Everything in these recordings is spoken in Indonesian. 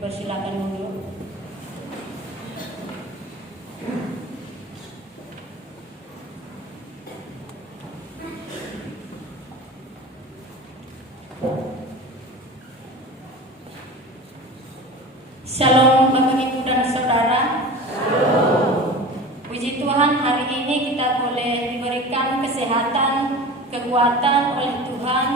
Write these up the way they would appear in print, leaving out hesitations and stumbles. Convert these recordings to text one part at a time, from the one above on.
Dipersilakan dulu. Shalom Bapak Ibu dan Saudara. Shalom. Puji Tuhan, hari ini kita boleh diberikan kesehatan, kekuatan oleh Tuhan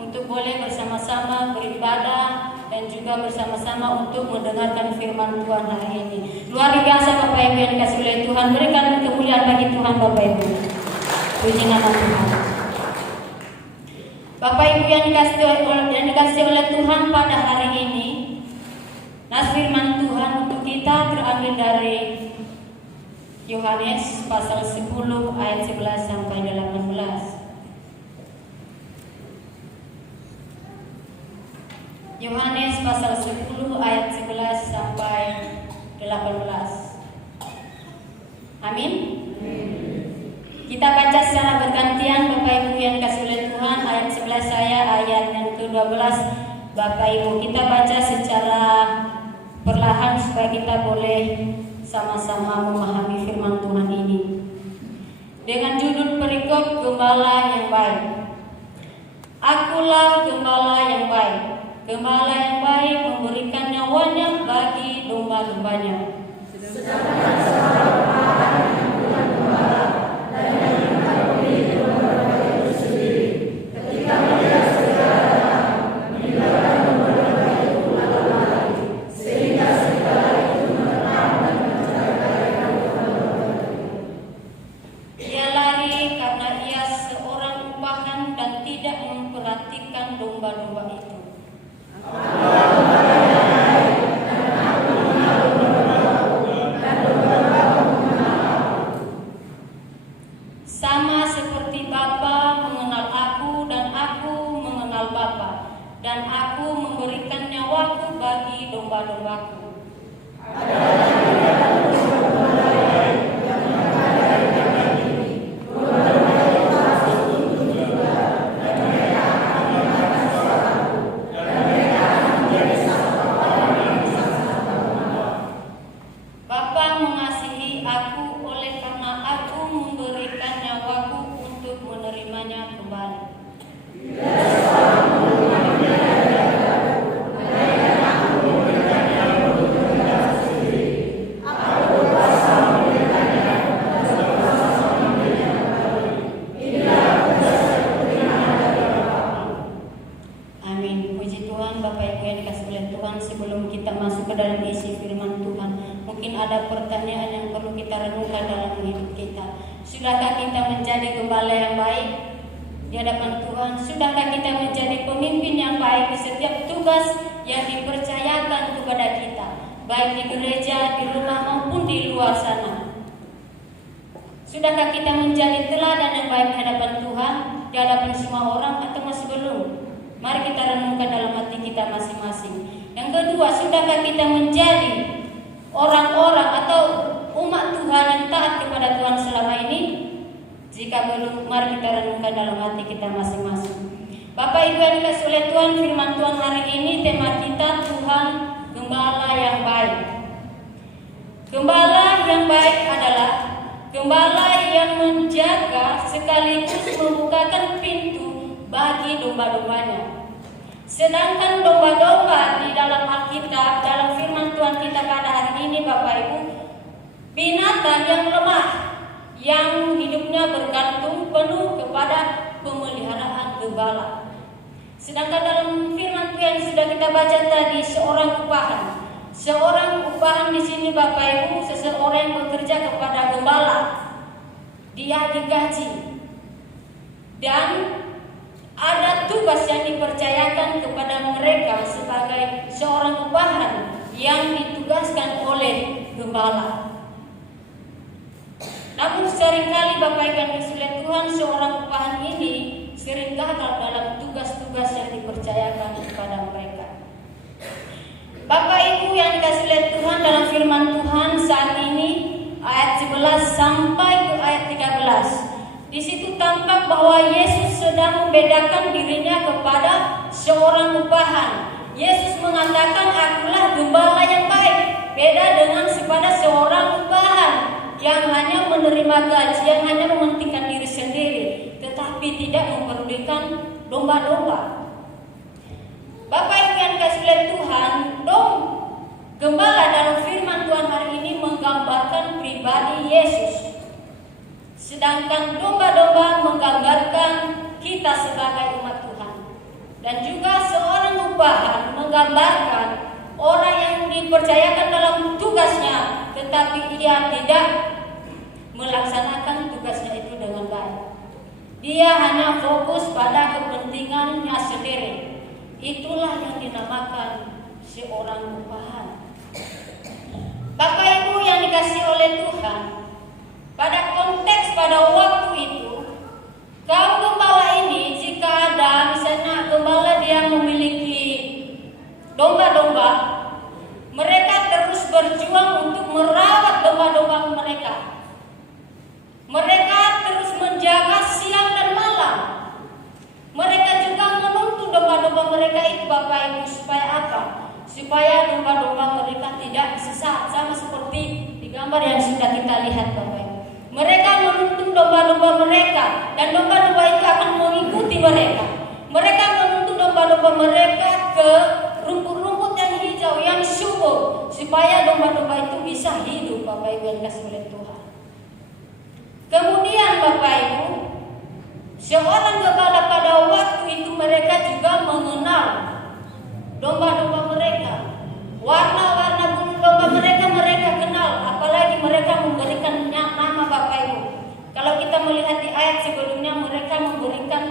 untuk boleh bersama-sama beribadah dan juga bersama-sama untuk mendengarkan firman Tuhan hari ini. Luar biasa Bapak Ibu yang dikasihi oleh Tuhan. Berikan kemuliaan bagi Tuhan Bapak Ibu. Puji nama Tuhan. Bapak Ibu yang dikasihi oleh Tuhan, pada hari ini nas firman Tuhan untuk kita terambil dari Yohanes pasal 10 ayat 11 sampai 18. Yohanes pasal 10 ayat 11 sampai 18. Amin. Kita baca secara bergantian Bapak Ibu yang dikasihi oleh Tuhan. Ayat 11 saya, ayat yang ke-12 Bapak Ibu. Kita baca secara perlahan supaya kita boleh sama-sama memahami firman Tuhan ini. Dengan judul perikop Gembala yang Baik. Akulah gembala yang baik. Gembala yang baik memberikan nyawanya bagi domba-dombanya. Sedangkan seorang pengembala yang bukan gembala dan yang mengetahui domba-domba itu sendiri, ketika melihat serigala datang, meninggalkan domba-domba itu lalu lari, sehingga serigala itu menerkam dan mencelakakan domba-domba itu. Ia lari karena ia seorang upahan dan tidak memperhatikan domba-domba itu. Sama seperti Bapa mengenal aku dan aku mengenal Bapa, dan aku memberikan nyawaku bagi domba-dombaku. Sebelum kita masuk ke dalam isi firman Tuhan, mungkin ada pertanyaan yang perlu kita renungkan dalam hidup kita. Sudahkah kita menjadi gembala yang baik di hadapan Tuhan? Sudahkah kita menjadi pemimpin yang baik di setiap tugas yang dipercayakan kepada kita, baik di gereja, di rumah maupun di luar sana? Sudahkah kita menjadi teladan yang baik di hadapan Tuhan, di hadapan semua orang, atau masih belum? Mari kita renungkan dalam hati kita masing-masing. Yang kedua, sudahkah kita menjadi orang-orang atau umat Tuhan yang taat kepada Tuhan selama ini? Jika belum, mari kita renungkan dalam hati kita masing-masing. Bapak Ibu yang dikasihi oleh Tuhan, firman Tuhan hari ini tema kita Tuhan Gembala yang Baik. Gembala yang baik adalah gembala yang menjaga sekaligus membukakan pintu bagi domba-dombanya. Sedangkan domba-domba di dalam Alkitab, dalam firman Tuhan kita pada hari ini Bapak Ibu, binatang yang lemah, yang hidupnya bergantung penuh kepada pemeliharaan gembala. Sedangkan dalam firman Tuhan yang sudah kita baca tadi, seorang upahan di sini Bapak Ibu, seseorang yang bekerja kepada gembala, dia digaji dan ada tugas yang dipercayakan kepada mereka sebagai seorang upahan yang ditugaskan oleh gembala. Namun seringkali Bapak Ibu yang dikasihi oleh Tuhan, seorang upahan ini sering gagal dalam tugas-tugas yang dipercayakan kepada mereka. Bapak Ibu yang dikasihi oleh Tuhan, dalam firman Tuhan saat ini ayat 11 sampai ke ayat 13. Di situ tampak bahwa Yesus sedang membedakan dirinya kepada seorang upahan. Yesus mengatakan, akulah gembala beda dengan pada seorang uppahan yang hanya menerima gaji, yang hanya mementingkan diri sendiri, tetapi tidak mempedulikan domba-domba. Bapak Ibu yang dikasihi oleh Tuhan, gembala dalam firman Tuhan hari ini menggambarkan pribadi Yesus, sedangkan domba-domba menggambarkan kita sebagai umat Tuhan. Dan juga seorang uppahan menggambarkan orang yang dipercayakan dalam tugasnya, tetapi ia tidak melaksanakan tugasnya itu dengan baik. Dia hanya fokus pada kepentingannya sendiri. Itulah yang dinamakan seorang uppahan. Bapak Ibu yang dikasihi oleh Tuhan, pada konteks pada waktu itu, kaum gembala ini, jika ada misalnya gembala dia memiliki domba-domba, mereka terus berjuang untuk merawat domba-domba mereka. Mereka terus menjaga siang dan malam. Mereka juga menuntun domba-domba mereka itu, Bapak Ibu, supaya apa? Supaya domba-domba mereka tidak sesat, sama seperti di gambar yang sudah kita lihat, Bapak Ibu. Mereka menuntun domba-domba mereka, dan domba-domba itu akan mengikuti mereka. Mereka menuntun domba-domba mereka ke rumput-rumput yang hijau, yang subur, supaya domba-domba itu bisa hidup, Bapak Ibu yang dikasihi oleh Tuhan. Kemudian Bapak Ibu, seorang gembala pada waktu itu mereka juga mengenal domba-domba mereka. Warna-warna bulu domba mereka kenal, apalagi mereka memberikan nama, Bapak Ibu. Kalau kita melihat di ayat sebelumnya, mereka memberikan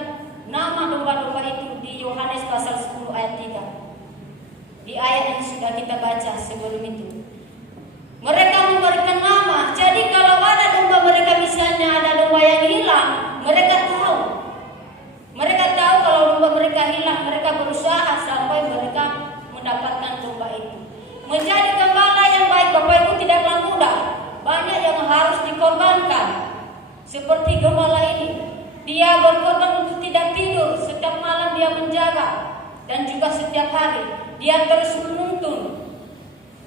nama domba-domba itu di Yohanes pasal 10 ayat 3. Di ayat yang sudah kita baca sebelum itu, mereka memberikan nama. Jadi kalau ada domba mereka, misalnya ada domba yang hilang, mereka tahu. Mereka tahu kalau domba mereka hilang, mereka berusaha sampai mereka mendapatkan domba itu. Menjadi gembala yang baik, Bapak Ibu, tidaklah mudah. Banyak yang harus dikorbankan. Seperti gembala ini, dia berkorban untuk tidak tidur, setiap malam dia menjaga, dan juga setiap hari dia terus menuntun.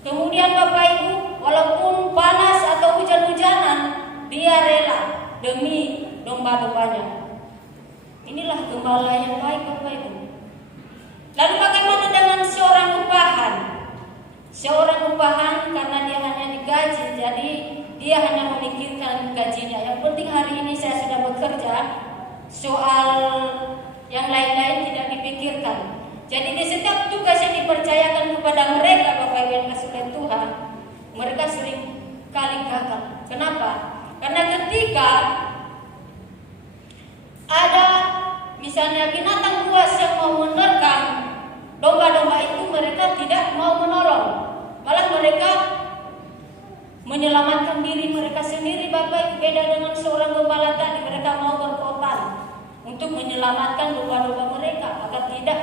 Kemudian Bapak Ibu, walaupun panas atau hujan-hujanan, dia rela demi domba-dombanya. Inilah gembala yang baik, Bapak Ibu. Lalu bagaimana dengan seorang uppahan? Seorang uppahan karena dia hanya digaji, jadi dia hanya memikirkan gajinya. Yang penting hari ini saya sudah bekerja, soal yang lain-lain tidak dipikirkan. Jadi di setiap tugas yang dipercayakan kepada mereka, Bapak Ibu yang dikasihi oleh Tuhan, mereka sering kali gagal. Kenapa? Karena ketika ada misalnya binatang buas yang mau menerkam domba-domba itu, mereka tidak mau menolong. Malah mereka menyelamatkan diri mereka sendiri, Bapak Ibu. Beda dengan seorang gembala tadi, mereka mau berkorban untuk menyelamatkan domba-domba mereka agar tidak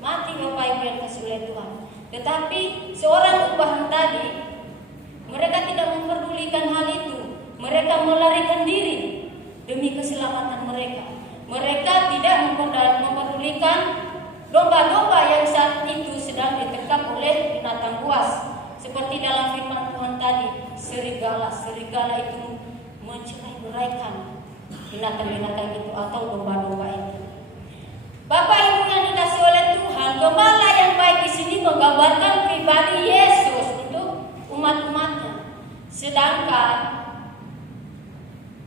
mati, Bapak Ibu yang dikasihi oleh Tuhan. Tetapi seorang uppahan tadi, mereka tidak memperdulikan hal itu. Mereka melarikan diri demi keselamatan mereka. Mereka tidak memperdulikan domba-domba yang saat itu sedang diterkam oleh binatang buas. Seperti dalam firman Tuhan tadi, serigala itu mencerai-beraikan binatang-binatang itu atau domba-domba itu. Bapak Ibu yang dikasihi oleh Tuhan, gembala yang baik di sini menggambarkan pribadi Yesus untuk umat-umatnya. Sedangkan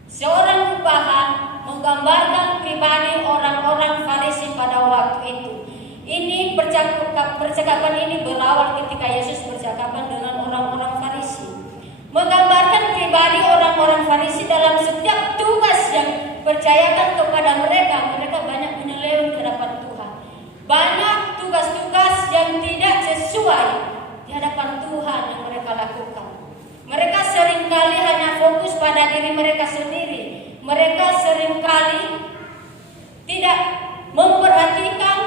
seorang uppahan menggambarkan pribadi orang-orang Farisi pada waktu itu. Ini percakapan ini berawal ketika Yesus bercakapan dengan orang-orang Farisi. Menggambarkan pribadi orang-orang Farisi dalam setiap tugas yang percayakan kepada mereka. Mereka banyak menyeleweng ke hadapan Tuhan. Banyak tugas-tugas yang tidak sesuai di hadapan Tuhan yang mereka lakukan. Mereka seringkali hanya fokus pada diri mereka sendiri. Mereka seringkali tidak memperhatikan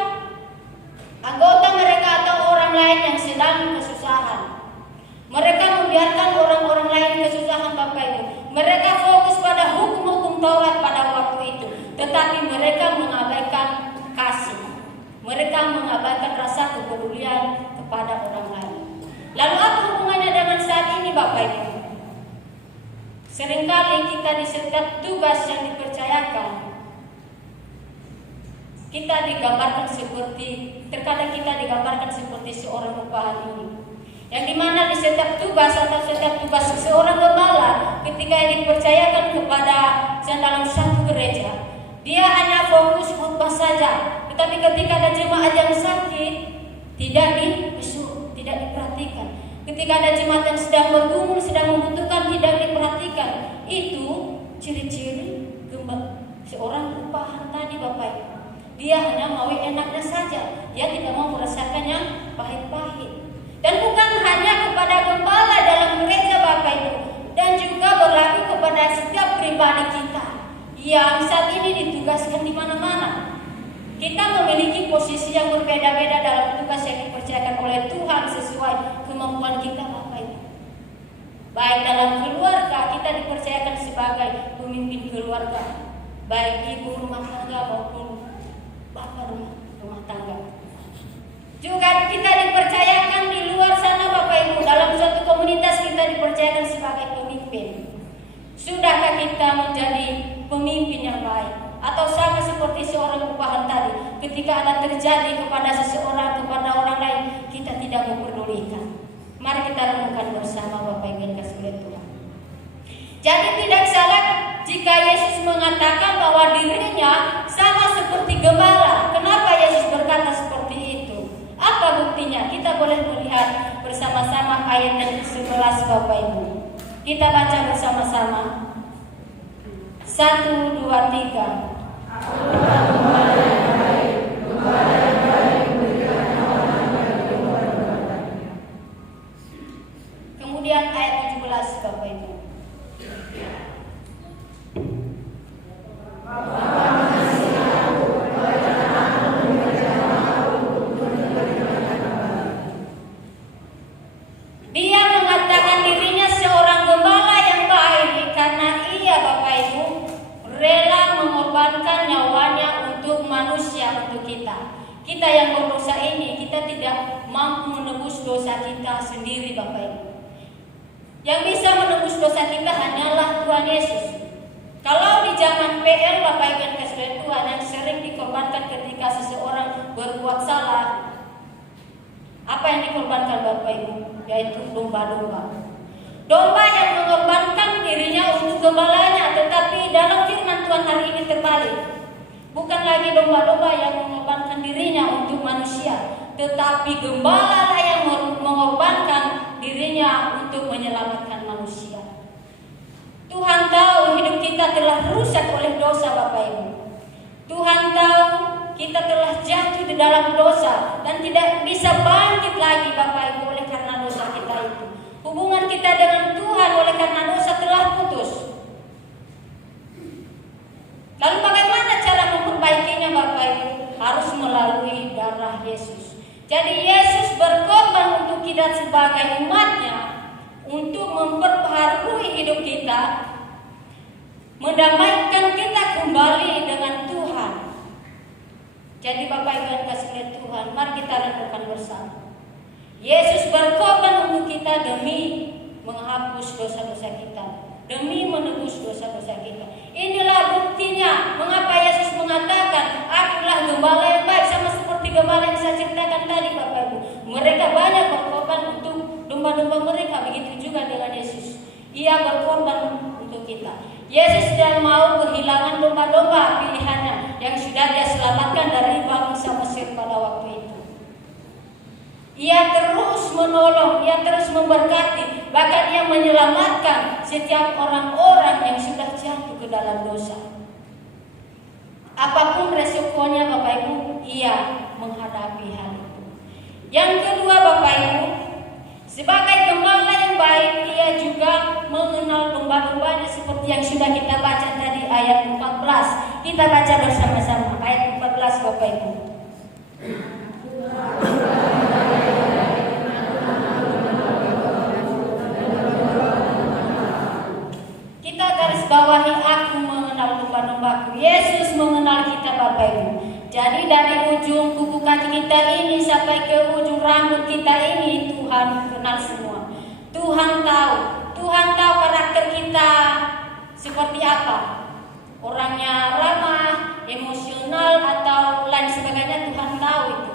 anggota mereka atau orang lain yang sedang kesusahan. Mereka membiarkan orang-orang lain kesusahan, Bapak Ibu. Mereka fokus pada hukum-hukum Taurat pada waktu itu, tetapi mereka mengabaikan kasih. Mereka mengabaikan rasa kepedulian kepada orang lain. Lalu apa hubungannya dengan Seringkali kita di setiap tugas yang dipercayakan, terkadang kita digambarkan seperti seorang upahan ini, yang dimana di setiap tugas seorang gembala ketika dipercayakan kepada dalam satu gereja, dia hanya fokus khotbah saja. Tetapi ketika ada jemaat yang sakit, tidak dibesuk, tidak diperhatikan. Ketika ada jemaat yang sedang bergumul, sedang membutuhkan, tidak diperhatikan. Itu ciri-ciri seorang upahan tadi, Bapak Ibu. Dia hanya mau enaknya saja, dia tidak mau merasakan yang pahit-pahit. Dan bukan hanya kepada gembala dalam gereja, Bapak Ibu, dan juga berlaku kepada setiap pribadi kita yang saat ini ditugaskan di mana-mana. Kita memiliki posisi yang berbeda-beda dalam tugas yang dipercayakan oleh Tuhan sesuai kemampuan kita, Bapak Ibu. Baik dalam keluarga, kita dipercayakan sebagai pemimpin keluarga, baik ibu rumah tangga maupun bapak rumah tangga. Juga kita dipercayakan di luar sana, Bapak Ibu, dalam suatu komunitas kita dipercayakan sebagai pemimpin. Sudahkah kita menjadi pemimpin yang baik? Atau sama seperti seorang upahan tadi, ketika ada terjadi kepada seseorang, kepada orang lain, kita tidak memperdulikan. Mari kita renungkan bersama, Bapak Ibu yang kasih oleh Tuhan. Jadi tidak salah jika Yesus mengatakan bahwa dirinya sama seperti gembala. Kenapa Yesus berkata seperti itu? Apa buktinya? Kita boleh melihat bersama-sama ayat yang ke-11, Bapak Ibu. Kita baca bersama-sama. 1, 2, 3. Kemudian ayat 17, Bapak Ibu. Dia mengatakan dirinya seorang gembala yang baik karena ia, Bapak Ibu, rela mengorbankan nyawanya untuk manusia, untuk kita. Kita yang berdosa ini, kita tidak mampu menebus dosa kita sendiri, Bapak Ibu. Yang bisa menebus dosa kita hanyalah Tuhan Yesus. Kalau di zaman PL, Bapak Ibu yang kasih Tuhan, yang sering dikorbankan ketika seseorang berbuat salah, apa yang dikorbankan, Bapak Ibu? Yaitu domba-domba. Domba yang mengorbankan dirinya untuk gembalanya, tetapi dalam firman Tuhan hari ini terbalik. Bukan lagi domba-domba yang mengorbankan dirinya untuk manusia, tetapi gembala lah yang mengorbankan dirinya untuk menyelamatkan manusia. Tuhan tahu hidup kita telah rusak oleh dosa, Bapak Ibu. Tuhan tahu kita telah jatuh di dalam dosa dan tidak bisa bangkit lagi, Bapak Ibu, oleh karena dosa kita itu. Hubungan kita dengan Tuhan oleh karena dosa telah putus. Lalu bagaimana cara memperbaikinya, Bapak Ibu? Harus melalui darah Yesus. Jadi Yesus berkorban untuk kita sebagai umatnya, untuk memperbaharui hidup kita, mendamaikan kita kembali dengan Tuhan. Jadi Bapak Ibu yang kasih oleh Tuhan, mari kita renungkan bersama. Yesus berkorban untuk kita demi menghapus dosa-dosa kita, demi menebus dosa-dosa kita. Inilah buktinya mengapa Yesus mengatakan, akulah gembala yang baik, sama seperti gembala yang saya ceritakan tadi, Bapak Ibu. Mereka banyak berkorban untuk domba-domba mereka, begitu juga dengan Yesus. Ia berkorban untuk kita. Yesus tidak mau kehilangan domba-domba pilihannya yang sudah dia selamatkan dari bangsa Mesir pada waktu itu. Ia terus menolong, ia terus memberkati, bahkan ia menyelamatkan setiap orang-orang yang sudah jatuh ke dalam dosa. Apapun resikonya, Bapak Ibu, ia menghadapi hal itu. Yang kedua, Bapak Ibu, sebagai gembala yang baik, ia juga mengenal domba-dombanya seperti yang sudah kita baca tadi ayat 14. Kita baca bersama-sama ayat 14, Bapak Ibu. Kita garis bawahi, aku mengenal domba-dombaku. Yesus mengenal kita, Bapak Ibu. Jadi dari ujung kuku kaki kita ini sampai ke ujung rambut kita ini, Tuhan kenal semua. Tuhan tahu karakter kita, seperti apa. Orangnya ramah, emosional atau lain sebagainya, Tuhan tahu itu.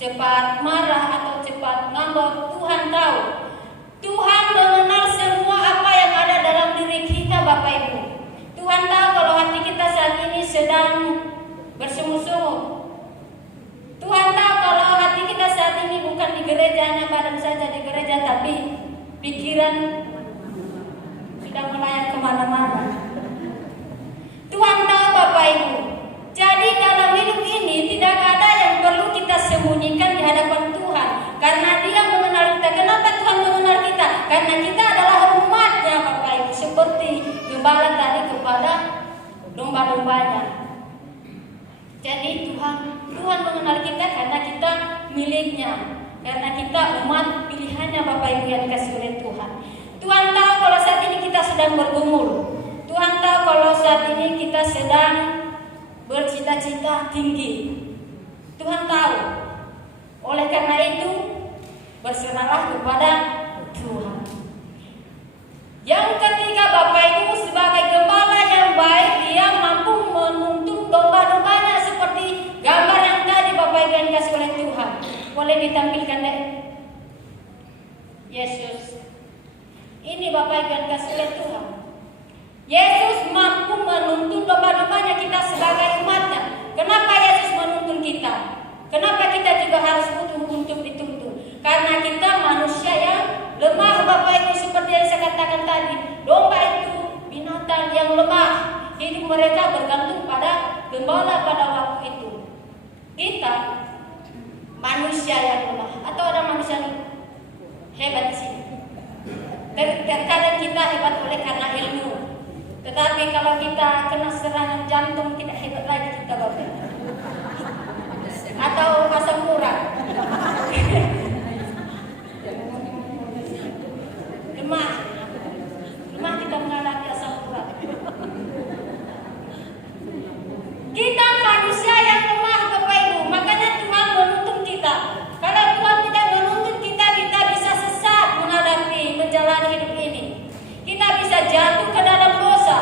Cepat marah atau cepat ngambek, Tuhan tahu. Tuhan mengenal semua apa yang ada dalam diri kita, Bapak Ibu. Tuhan tahu kalau hati kita saat ini sedang bersungut-sungut. Tuhan tahu kalau hati kita saat ini bukan di gereja, hanya badan saja di gereja, tapi pikiran sudah melayang kemana-mana. Tuhan tahu, Bapak Ibu. Jadi dalam hidup ini tidak ada yang perlu kita sembunyikan di hadapan Tuhan, karena Dia mengenal kita. Kenapa Tuhan mengenal kita? Karena kita adalah umat-Nya, Bapak Ibu, seperti gembala tadi kepada domba-dombanya. Jadi Tuhan mengenal kita karena kita miliknya, karena kita umat pilihannya, Bapak Ibu yang dikasih oleh Tuhan. Tuhan tahu kalau saat ini kita sedang bergumul. Tuhan tahu kalau saat ini kita sedang bercita-cita tinggi. Tuhan tahu. Oleh karena itu, berserahlah kepada Tuhan. Yang ketiga, Bapak Ibu, sebagai gembala yang baik, Dia mampu menuntun domba-dombanya seperti gambar yang tadi Bapak Ibu yang dikasih oleh Tuhan. Boleh ditampilkan deh. Yesus. Ini Bapak Ibu yang dikasih oleh Tuhan. Yesus mampu menuntun domba-dombanya, kita sebagai umatnya. Kenapa Yesus menuntun kita? Kenapa kita juga harus butuh untuk dituntun? Karena kita manusia yang lemah, Bapak Ibu, seperti yang saya katakan tadi. Domba itu binatang yang lemah. Hidup mereka bergantung pada gembala pada waktu itu. Kita manusia yang lemah. Atau ada manusia hebat di sini? Terkadang kita hebat oleh karena ilmu. Tetapi kalau kita kena serangan jantung, tidak hebat lagi kita, Bapak. Atau asam urat. Lemah kita mengalami asam urat. Kita manusia yang lemah, Bapak Ibu. Makanya Tuhan menuntun kita. Kalau Tuhan tidak menuntun kita, kita bisa sesat menghadapi menjalani hidup ini. Kita bisa jatuh ke dalam dosa.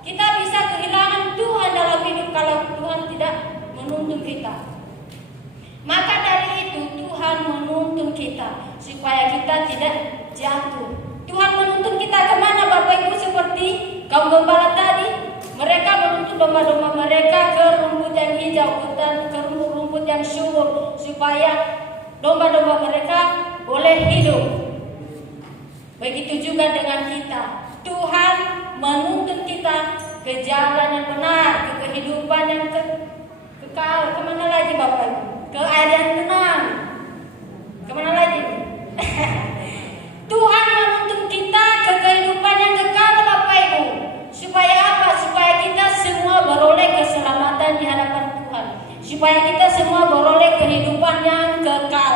Kita bisa kehilangan Tuhan dalam hidup kalau Tuhan tidak menuntun kita. Maka dari itu Tuhan menuntun kita supaya kita tidak jatuh. Tuhan menuntun kita kemana, Bapak Ibu? Seperti kaum gembala tadi, mereka menuntun domba-domba mereka ke rumput yang hijau dan ke rumput yang subur supaya domba-domba mereka boleh hidup. Begitu juga dengan kita. Tuhan menuntun kita ke jalan yang benar, ke kehidupan yang kekal. Kemana lagi, Bapak Ibu? Ke air yang tenang. Kemana lagi? Tuhan menuntun kita ke kehidupan yang kekal, Bapak Ibu. Supaya apa? Supaya kita semua beroleh keselamatan di hadapan Tuhan. Supaya kita semua beroleh kehidupan yang kekal.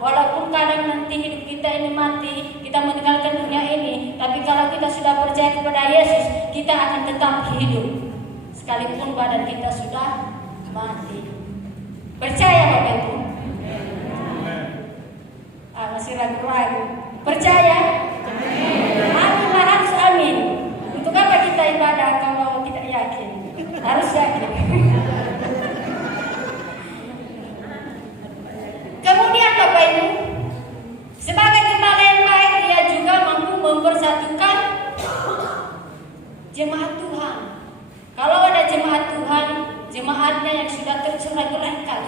Walaupun kadang nanti hidup kita ini mati, kita meninggalkan dunia ini, tapi kalau kita sudah percaya kepada Yesus, kita akan tetap hidup. Sekalipun badan kita sudah mati. Percaya, Bapak Ibu? Masih ragu-ragu. Percaya? Amin. Harus amin. Untuk apa kita ibadah kalau tidak yakin? Harus yakin. Kemudian, Bapak Ibu, sebagai gembala yang baik, Dia juga mampu mempersatukan jemaat Tuhan. Kalau ada jemaat Tuhan, jemaatnya yang sudah tercerai-beraikan,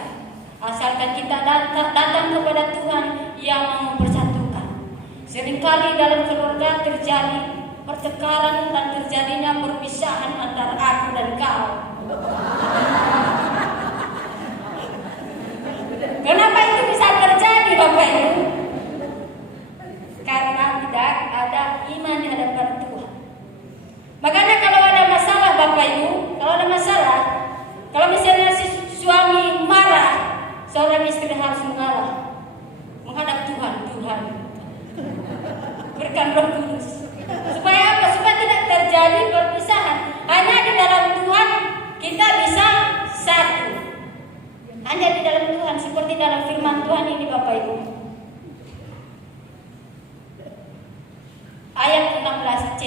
asalkan kita datang kepada Tuhan yang mempersatukan. Seringkali dalam keluarga terjadi pertengkaran dan terjadinya perpisahan antara aku dan kau. Kenapa itu bisa terjadi, Bapak Ibu? Karena tidak ada iman di hadapan Tuhan. Makanya kalau ada masalah, Bapak Ibu, kalau misalnya si suami marah, seorang istri harus mengalah, menghadap Tuhan. Berikan Roh Kudus. Supaya apa? Supaya tidak terjadi perpisahan. Hanya di dalam Tuhan kita bisa satu. Hanya di dalam Tuhan, seperti dalam firman Tuhan ini, Bapak Ibu. Ayat 16C.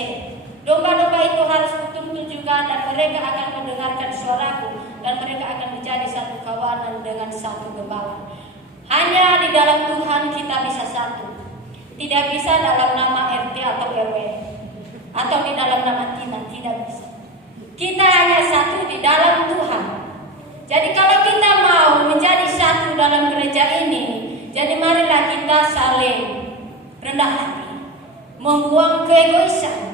Domba-domba itu harus kutuntun juga, dan mereka akan mendengarkan suaraku, dan mereka akan menjadi satu kawanan dengan satu gembala. Hanya di dalam Tuhan kita bisa satu. Tidak bisa dalam nama RT atau RW, atau di dalam nama Tina, tidak bisa. Kita hanya satu di dalam Tuhan. Jadi kalau kita mau menjadi satu dalam gereja ini, jadi marilah kita saling rendah hati, membuang keegoisan.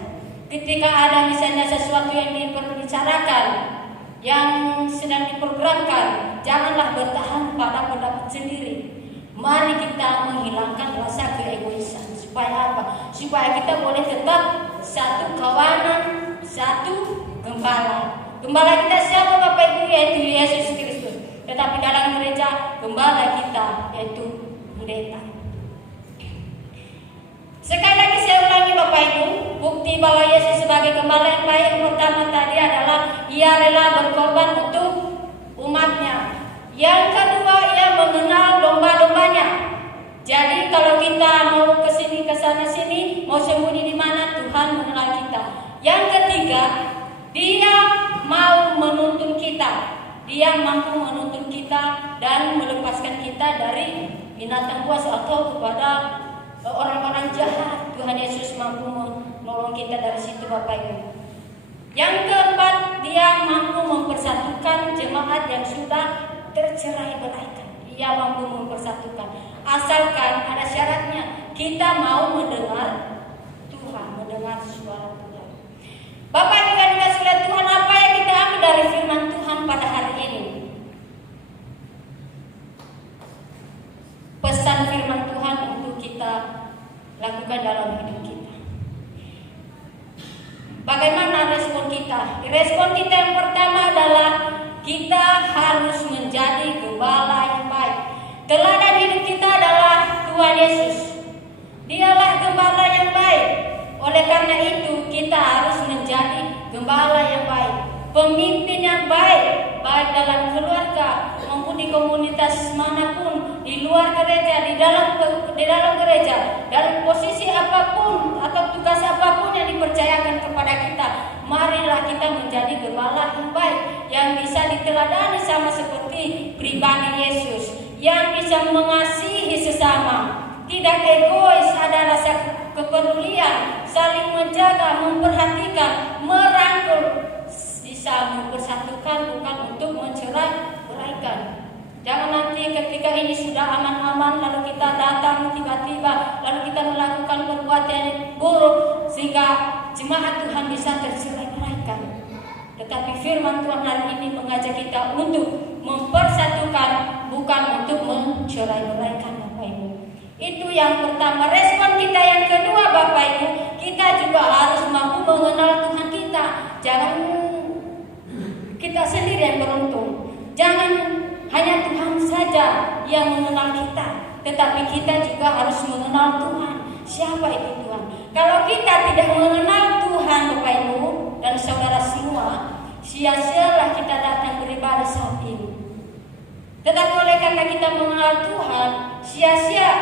Ketika ada misalnya sesuatu yang diperbicarakan, yang sedang diprogramkan, janganlah bertahan pada pendapat sendiri. Mari kita menghilangkan rasa keegoisan. Supaya apa? Supaya kita boleh tetap satu kawanan, satu gembala. Gembala kita siapa Bapak Ibu? Yaitu Yesus Kristus. Tetapi dalam gereja, gembala kita yaitu pendeta. Sekali lagi saya ulangi Bapak Ibu, bukti bahwa Yesus sebagai gembala yang baik yang pertama tadi adalah ia rela berkorban untuk umatnya. Yang kedua, ia mengenal domba-dombanya. Jadi kalau kita mau kesini kesana sini, mau sembunyi di mana, Tuhan mengenal kita. Yang ketiga, dia mau menuntun kita. Dia mampu menuntun kita dan melepaskan kita dari binatang buas atau kepada orang-orang jahat. Tuhan Yesus mampu menolong kita dari situ Bapak Ibu. Yang keempat, dia mampu mempersatukan jemaat yang sudah tercerai-beraikan. Ia mampu mempersatukan. Asalkan ada syaratnya, kita mau mendengar Tuhan, mendengar suara Tuhan. Bapak Ibu yang dikasihi oleh Tuhan, apa yang kita ambil dari firman Tuhan pada hari ini? Pesan firman Tuhan untuk kita lakukan dalam hidup kita. Bagaimana respon kita? Respon kita yang pertama adalah kita harus menjadi gembala yang baik. Teladan hidup kita adalah Tuhan Yesus. Dialah gembala yang baik. Oleh karena itu kita harus menjadi gembala yang baik, pemimpin yang baik, baik dalam keluarga maupun di komunitas manapun, di luar gereja, di dalam gereja, dalam posisi apapun atau tugas apapun yang dipercayakan kepada kita. Marilah kita menjadi gembala yang baik, yang bisa diteladani sama seperti pribadi Yesus, yang bisa mengasihi sesama, tidak egois, ada rasa kepedulian, saling menjaga, memperhatikan, merangkul, bisa mempersatukan, bukan untuk mencerai-beraikan. Jangan nanti ketika ini sudah aman-aman lalu kita datang tiba-tiba lalu kita melakukan perbuatan yang buruk sehingga jemaat Tuhan bisa tercerai-beraikan. Tetapi firman Tuhan hari ini mengajak kita untuk mempersatukan, bukan untuk mencerai-beraikan Bapak Ibu. Itu yang pertama. Respon kita yang kedua Bapak Ibu, kita juga harus mampu mengenal Tuhan kita. Jangan kita sendiri yang beruntung. Jangan hanya Tuhan saja yang mengenal kita, tetapi kita juga harus mengenal Tuhan. Siapa itu Tuhan? Kalau kita tidak mengenal Tuhan Bapak Ibu dan saudara semua, sia-sialah kita datang beribadah saat ini. Tetapi oleh karena kita mengenal Tuhan, sia-sia.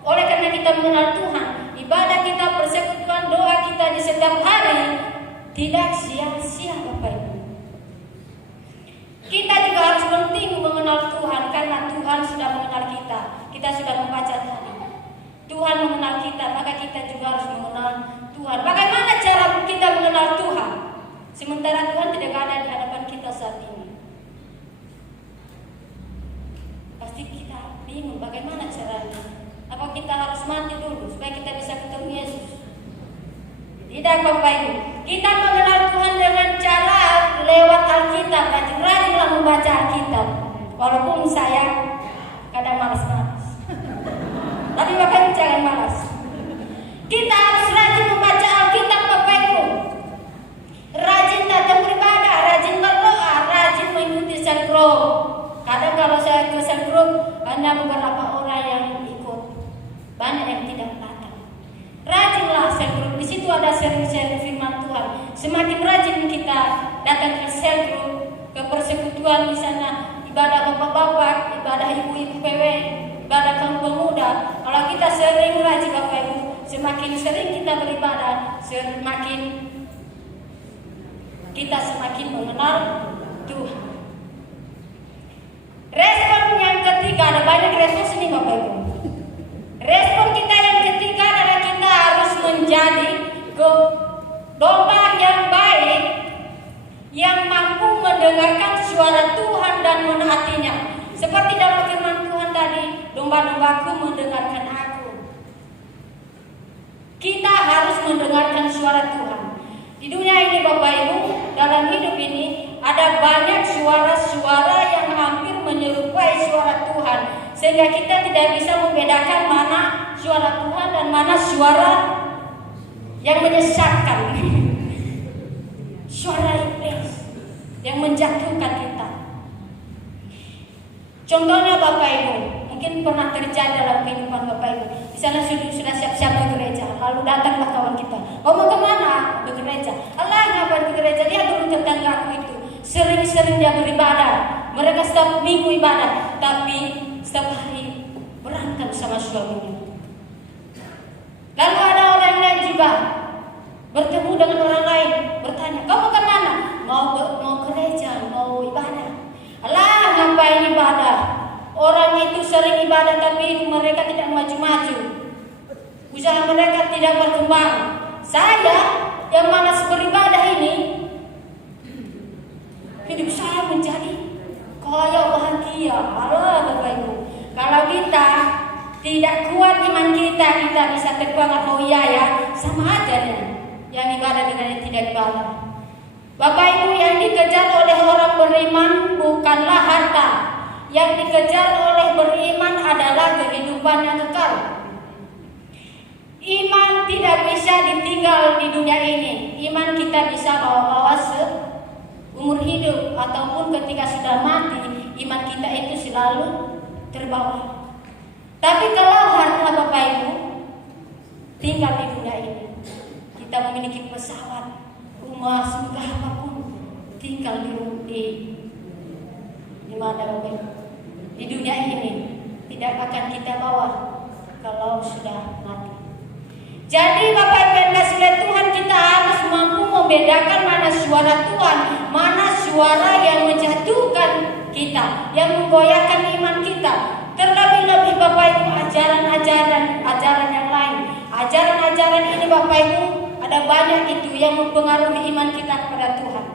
Oleh karena kita mengenal Tuhan, ibadah kita, persekutuan, doa kita di setiap hari tidak sia-sia Bapak Ibu. Kita juga harus penting mengenal Tuhan karena Tuhan sudah mengenal kita. Kita sudah membaca tadi. Tuhan mengenal kita, maka kita juga harus mengenal Tuhan. Bagaimana cara kita mengenal Tuhan? Sementara Tuhan tidak ada di hadapan kita saat ini. Pasti kita bingung bagaimana caranya. Apa kita harus mati dulu supaya kita bisa ketemu Yesus? Tidak Bapak Ibu. Kita mengenal Tuhan dengan cara lewat Alkitab. Rajinlah membaca Alkitab. Walaupun saya kadang malas-malas. Tapi Bapak Ibu jangan malas. Kita harus rajin membaca Alkitab Bapak Ibu. Rajin datang beribadah, rajin berdoa, rajin mengikuti cell group. Kadang kalau saya ke cell group hanya beberapa orang yang ikut, banyak yang tidak datang. Rajinlah cell group. Di situ ada sharing-sharing firman Tuhan. Semakin rajin kita datang ke cell group, ke persekutuan misalnya ibadah bapak-bapak, ibadah ibu-ibu PW, ibadah kaum pemuda. Kalau kita sering rajin Bapak Ibu, semakin sering kita beribadah, semakin kita semakin mengenal Tuhan. Respon yang ketiga, ada banyak respon ini Bapak Ibu. Respon kita yang ketiga adalah kita harus menjadi domba yang baik, yang mampu mendengarkan suara Tuhan dan menaatinya. Seperti dalam firman Tuhan tadi, domba-dombaku mendengarkan aku. Kita harus mendengarkan suara Tuhan. Di dunia ini Bapak Ibu, dalam hidup ini ada banyak suara-suara yang hampir menyerupai suara Tuhan, sehingga kita tidak bisa membedakan mana suara Tuhan dan mana suara yang menyesatkan. Suara iblis yang menjatuhkan kita. Contohnya Bapak Ibu, mungkin pernah terjadi dalam kehidupan Bapak Ibu. Di sana sudah siap-siap ke gereja, lalu datanglah kawan kita. Oh, mau kemana? Ke gereja. Allah, ngapain ke gereja? Lihat dulu tetanggaku itu, sering-sering dia beribadah. Mereka setiap minggu ibadah, tapi setiap hari berantem sama suaminya. Lalu ada orang lain juga bertemu dengan orang lain, bertanya, kamu kemana? Mau gereja, mau ibadah. Allah, ngapain ibadah? Orang itu sering ibadah tapi mereka tidak maju-maju. Usaha mereka tidak berkembang. Saya yang malas beribadah ini, hidup saya menjadi kaya bahagia. Allah Bapak Ibu, kalau kita tidak kuat iman kita bisa terbangat. Oh iya ya, sama aja deh. Yang ibadah dengan yang tidak ibadah. Bapak Ibu, yang dikejar oleh orang beriman bukanlah harta. Yang dikejar oleh beriman adalah kehidupan yang kekal. Iman tidak bisa ditinggal di dunia ini. Iman kita bisa bawa-bawa seumur hidup, ataupun ketika sudah mati, iman kita itu selalu terbawa. Tapi kalau harta Bapak Ibu tinggal di dunia ini, kita memiliki pesawat, rumah, surga apapun, tinggal di mana Bapak Ibu? Di dunia ini tidak akan kita bawa kalau sudah mati. Jadi Bapak Ibu yang kasih oleh Tuhan, kita harus mampu membedakan mana suara Tuhan, mana suara yang menjatuhkan kita, yang menggoyahkan iman kita. Terlebih-lebih Bapak Ibu, ajaran yang lain. Ajaran-ajaran ini Bapak Ibu, ada banyak itu yang mempengaruhi iman kita kepada Tuhan.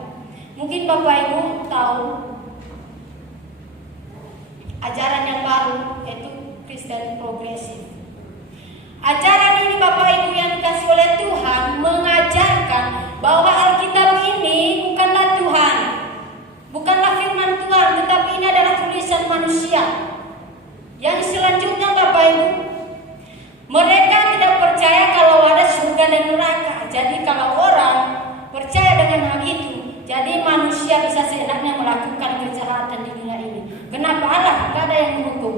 Mungkin Bapak Ibu tahu ajaran yang baru, yaitu Kristen progresif. Ajaran ini Bapak Ibu yang dikasih oleh Tuhan mengajarkan bahwa Alkitab ini bukanlah Tuhan, bukanlah firman Tuhan, tetapi ini adalah tulisan manusia. Yang selanjutnya Bapak Ibu, mereka tidak percaya kalau ada surga dan neraka. Jadi kalau orang percaya dengan hal itu, jadi manusia bisa seenaknya melakukan kejahatan di dunia ini. Kenapa? Allah tidak ada yang menghukum,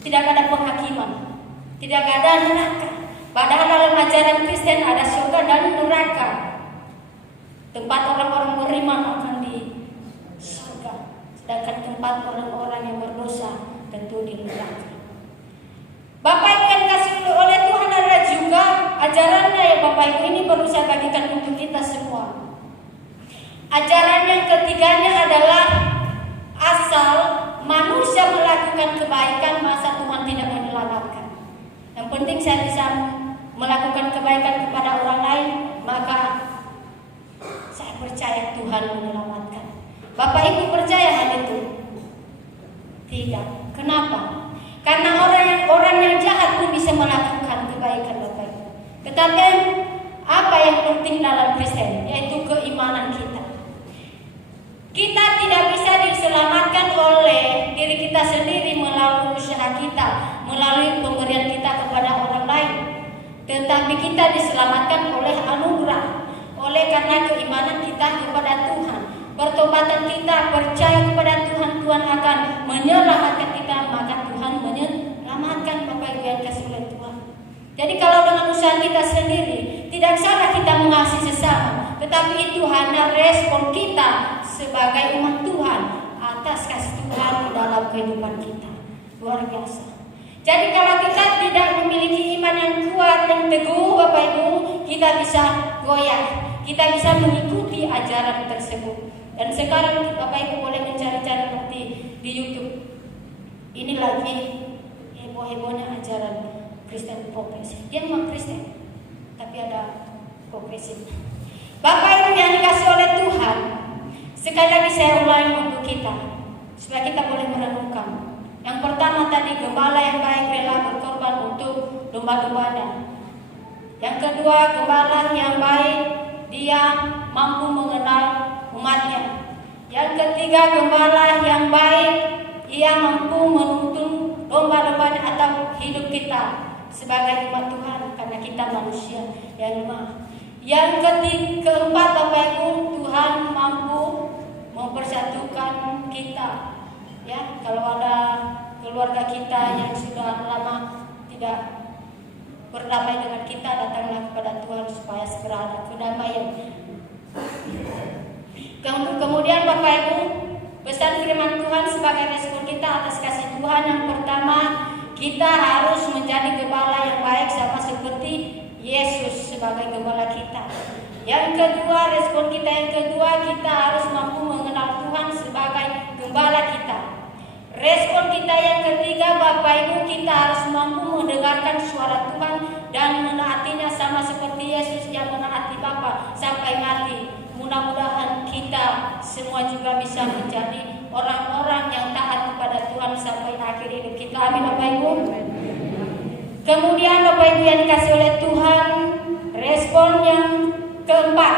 tidak ada penghakiman, tidak ada neraka. Padahal dalam ajaran Kristen ada surga dan neraka. Tempat orang-orang beriman akan di surga, sedangkan tempat orang-orang yang berdosa tentu di neraka. Bapak Ibu yang kasih oleh Tuhan, adalah juga ajarannya yang Bapak Ibu ini perlu saya bagikan untuk kita semua. Ajaran yang ketiganya adalah asal manusia melakukan kebaikan, masa Tuhan tidak menyelamatkan. Yang penting saya bisa melakukan kebaikan kepada orang lain, maka saya percaya Tuhan menyelamatkan. Bapak Ibu percaya hal itu? Tidak. Kenapa? Karena orang yang jahat pun bisa melakukan kebaikan Bapak Ibu. Tetapi apa yang penting dalam Kristen, yaitu keimanan kita. Kita tidak bisa diselamatkan oleh diri kita sendiri melalui usaha kita, melalui pemberian kita kepada orang lain. Tetapi kita diselamatkan oleh anugerah, oleh karena keimanan kita kepada Tuhan. Pertobatan kita, percaya kepada Tuhan, Tuhan akan menyelamatkan kita, maka Tuhan menyelamatkan Bapak Ibu yang kasih oleh Tuhan. Jadi kalau dengan usaha kita sendiri, tidak salah kita mengasihi sesama, tetapi itu hanya respon kita sebagai umat Tuhan atas kasih Tuhan dalam kehidupan kita. Luar biasa. Jadi kalau kita tidak memiliki iman yang kuat dan teguh Bapak Ibu, kita bisa goyah, kita bisa mengikuti ajaran tersebut. Dan sekarang Bapak Ibu boleh mencari-cari nanti di YouTube. Ini lagi heboh-hebohnya ajaran Kristen progresif. Dia memang Kristen, tapi ada progresif. Bapak Ibu yang dikasih oleh Tuhan, sekali lagi saya ulangi untuk kita, supaya kita boleh merenungkan. Yang pertama tadi, gembala yang baik rela berkorban untuk domba-dombanya. Yang kedua, gembala yang baik, dia mampu mengenal umatnya. Yang ketiga, gembala yang baik, ia mampu menuntun domba-dombanya atau hidup kita sebagai umat Tuhan, karena kita manusia yang lemah. Yang keempat, Bapak Ibu, Tuhan mampu mempersatukan kita. Ya, kalau ada keluarga kita yang sudah lama tidak berdamai dengan kita, datanglah kepada Tuhan supaya segera ada kedamaian. Kemudian Bapak Ibu, pesan firman Tuhan sebagai respon kita atas kasih Tuhan. Yang pertama, kita harus menjadi gembala yang baik sama seperti Yesus sebagai gembala kita. Yang kedua, respon kita yang kedua, kita harus mampu mengenal Tuhan sebagai gembala kita. Respon kita yang ketiga, Bapak Ibu, kita harus mampu mendengarkan suara Tuhan dan menaatinya sama seperti Yesus yang menaati Bapa sampai mati. Mudah-mudahan kita semua juga bisa menjadi orang-orang yang taat kepada Tuhan sampai akhir hidup kita. Amin, Bapak Ibu. Kemudian Bapak Ibu yang dikasih oleh Tuhan, respon yang keempat,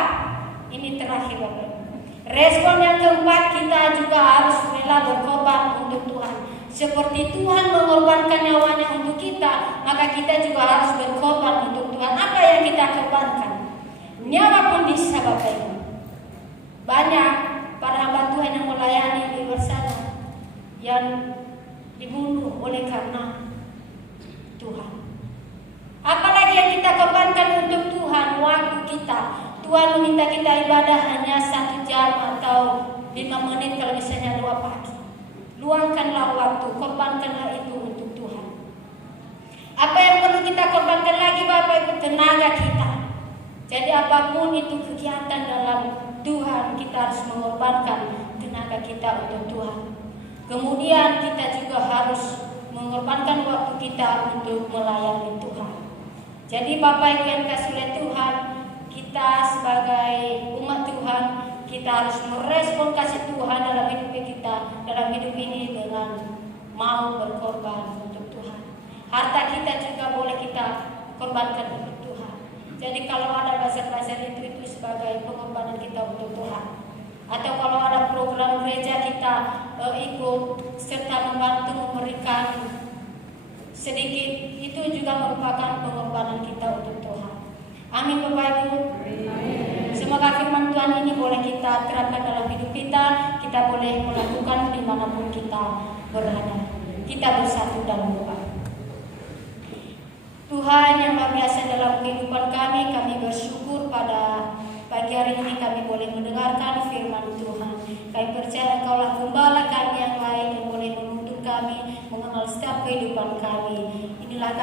ini terakhir Bapak Ibu. Respon yang keempat, kita juga harus rela berkorban untuk Tuhan. Seperti Tuhan mengorbankan nyawanya untuk kita, maka kita juga harus berkorban untuk Tuhan. Apa yang kita korbankan? Nyawa pun bisa, Bapak Ibu. Banyak para hamba Tuhan yang melayani di luar sana yang dibunuh oleh karena Tuhan. Apalagi yang kita korbankan untuk Tuhan, waktu kita. Tuhan meminta kita ibadah hanya 1 jam atau 5 menit kalau misalnya doa pagi. Luangkanlah waktu, korbankanlah itu untuk Tuhan. Apa yang perlu kita korbankan lagi Bapak Ibu? Tenaga kita. Jadi apapun itu kegiatan dalam Tuhan, kita harus mengorbankan tenaga kita untuk Tuhan. Kemudian kita juga harus mengorbankan waktu kita untuk melayani Tuhan. Jadi Bapak Ibu yang dikasihi oleh Tuhan, kita sebagai umat Tuhan, kita harus merespon kasih Tuhan dalam hidup kita, dalam hidup ini dengan mau berkorban untuk Tuhan. Harta kita juga boleh kita korbankan untuk Tuhan. Jadi kalau ada bazar-bazar itu sebagai pengorbanan kita untuk Tuhan. Atau kalau ada program gereja kita ikut serta membantu memberikan sedikit, itu juga merupakan pengorbanan kita untuk Tuhan. Amin Bapak Ibu. Semoga firman Tuhan ini boleh kita terapkan dalam hidup kita. Kita boleh melakukan dimanapun kita berada. Kita bersatu dalam doa. Tuhan yang luar biasa dalam kehidupan kami bersyukur pada pagi hari ini kami boleh mendengarkan firman Tuhan. Kami percaya Engkaulah gembala kami yang baik yang boleh menuntun kami, mengenal setiap kehidupan kami. Inilah kami